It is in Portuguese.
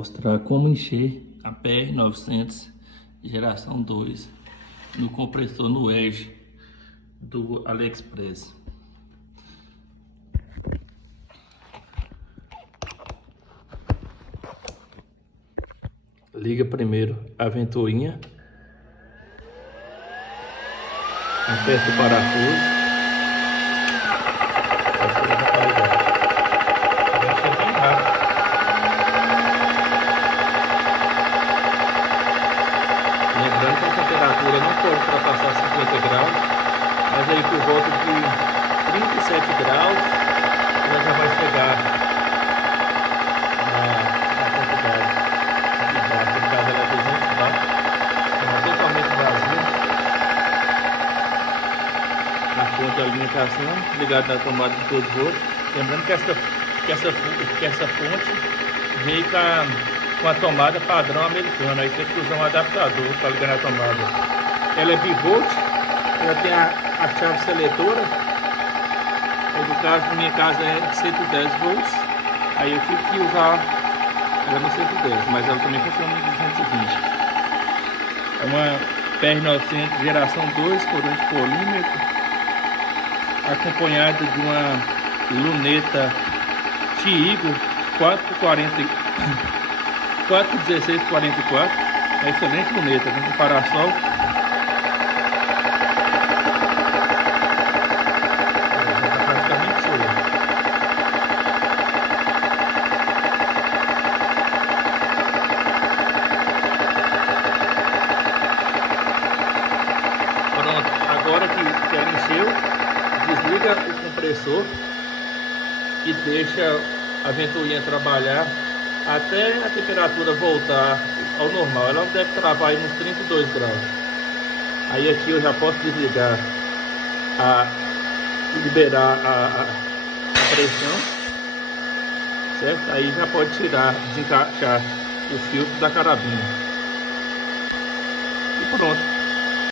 mostrar como encher a PR900 geração 2 no compressor no Edge do AliExpress. Liga primeiro a ventoinha, aperta o parafuso. Lembrando que a temperatura não pode ultrapassar 50 graus, mas aí por volta de 37 graus ela já vai chegar na quantidade de watts. No caso ela é 200 watts, ela é totalmente vazia. A fonte de alimentação ligada na tomada de 12 volts. Lembrando que essa fonte veio com a tomada padrão americana, aí tem que usar um adaptador para ligar na tomada. Ela é bivolt, ela tem a chave seletora, aí no caso, na minha casa é 110 volts, aí eu tive que usar ela no 110, mas ela também funciona no 220. É uma PR900 geração 2, corante polímetro, acompanhada de uma luneta Tigo 41644, é excelente luneta, com parasol. Já está praticamente cheia. Pronto, agora que ela encheu, desliga o compressor e deixa a ventoinha trabalhar até a temperatura voltar ao normal. Ela deve travar aí uns 32 graus. Aí aqui eu já posso desligar e liberar a pressão, certo? Aí já pode tirar, desencaixar o filtro da carabina. E pronto.